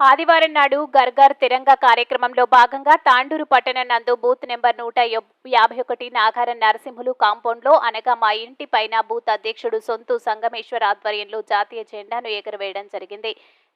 ఆదివారం నాడు గర్గర్ తిరంగ కార్యక్రమంలో భాగంగా తాండూరు పట్టణం నందు బూత్ నెంబర్ నూట యాభై ఒకటి నాగారం నరసింహులు కాంపౌండ్లో అనగా మా ఇంటి పైన బూత్ అధ్యక్షుడు సొంతు సంగమేశ్వర్ ఆధ్వర్యంలో జాతీయ జెండాను ఎగురవేయడం జరిగింది.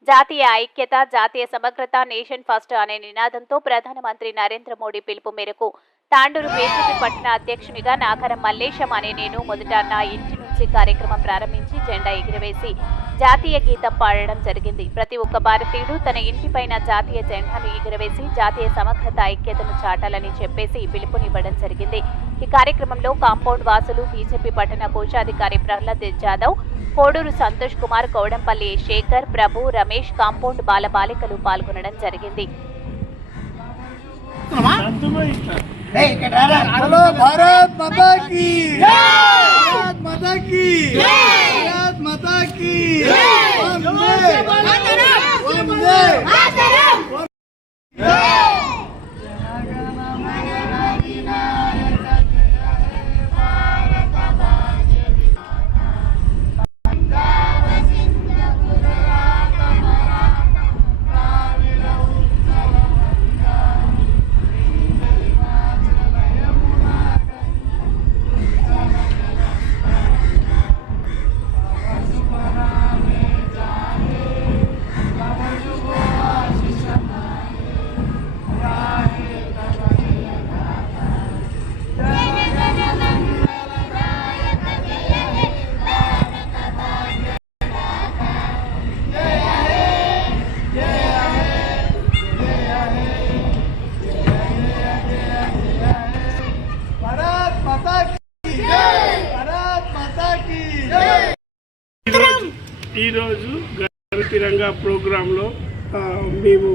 జాతీయ ఐక్యత జాతీయ సమగ్రత నేషన్ ఫస్ట్ అనే నినాదంతో ప్రధానమంత్రి నరేంద్ర మోడీ పిలుపు మేరకు తాండూరు బీజేపీ పట్టణ అధ్యక్షునిగా నాగరం మల్లేశం అనే నేను మొదట నా ఇంటి నుంచి కార్యక్రమం ప్రారంభించి జెండా ఎగిరవేసి జాతీయ గీతం పాడడం జరిగింది. ప్రతి ఒక్క భారతీయుడు తన ఇంటిపైన జాతీయ జెండాను ఎగురవేసి జాతీయ సమగ్రత ఐక్యతను చాటాలని చెప్పేసి పిలుపునివ్వడం జరిగింది. ఈ కార్యక్రమంలో కాంపౌండ్ వాసులు బీజేపీ పట్టణ కోశాధికారి ప్రహ్లాద్ జాదవ్ కోడూరు సంతోష్ కుమార్ కౌడంపల్లి శేఖర్ ప్రభు రమేష్ కాంపౌండ్ బాలబాలికలు పాల్గొనడం జరిగింది. భారత్ మాతా కీ! భారత్ మాతా కీ! ఈరోజు ఈరోజు గర్వ తిరంగా ప్రోగ్రాంలో ఆ, మేము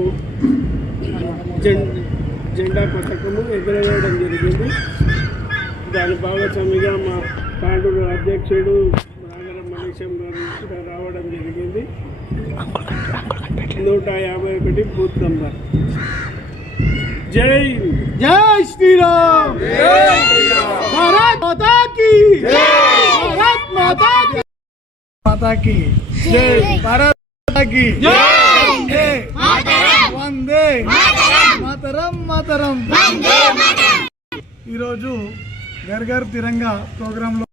జెం- జెండా పథకము ఎదురవేయడం జరిగింది దాని భాగస్వామిగా మా తాండూరు అధ్యక్షుడు నాగరం మలేశం గారు కూడా రావడం జరిగింది నూట యాభై ఒకటి బూత్ నంబర్ జై హింద్. जय श्री राम भारत माता की भारत माता की మాతాకి. జై భారత్కి. వందే. మాతరం. మాతరం. ఈరోజు గర్గర్ తిరంగా ప్రోగ్రాంలో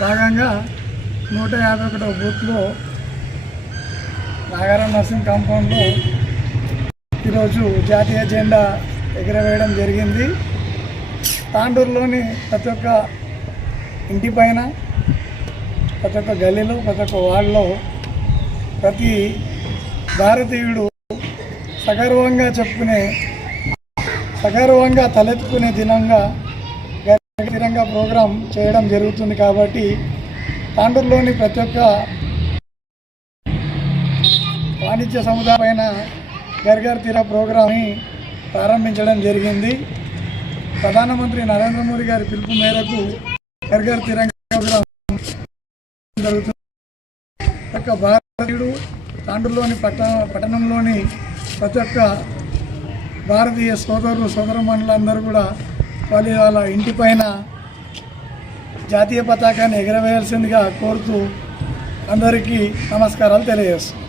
భాగంగా నూట యాభై ఒకటో బూత్లో నాగారం నర్సింగ్ కాంపౌండ్లో ఈరోజు జాతీయ జెండా ఎగరవేయడం జరిగింది. తాండూరులోని ప్రతి ఒక్క ఇంటి పైన ప్రతి ఒక్క గల్లీలో ప్రతి ఒక్క వార్డులో ప్రతి భారతీయుడు సగర్వంగా చెప్పుకునే సగర్వంగా తలెత్తుకునే దినంగా దినంగా ప్రోగ్రాం చేయడం జరుగుతుంది కాబట్టి తాండూరులోని ప్రతి ఒక్క వాణిజ్య సముదాయమైన గర్గర్ తీర ప్రోగ్రామ్ని ప్రారంభించడం జరిగింది. ప్రధానమంత్రి నరేంద్ర మోదీ గారి పిలుపు మేరకు గర్గర్ ప్రోగ్రాం ఒక్క భారతీయుడు తాండూరులోని పట్టణ పట్టణంలోని ప్రతి ఒక్క భారతీయ సోదరులు సోదరమణులందరూ కూడా వాళ్ళ వాళ్ళ ఇంటి పైన జాతీయ పతాకాన్ని ఎగరవేయాల్సిందిగా కోరుతూ అందరికీ నమస్కారాలు తెలియజేస్తున్నాను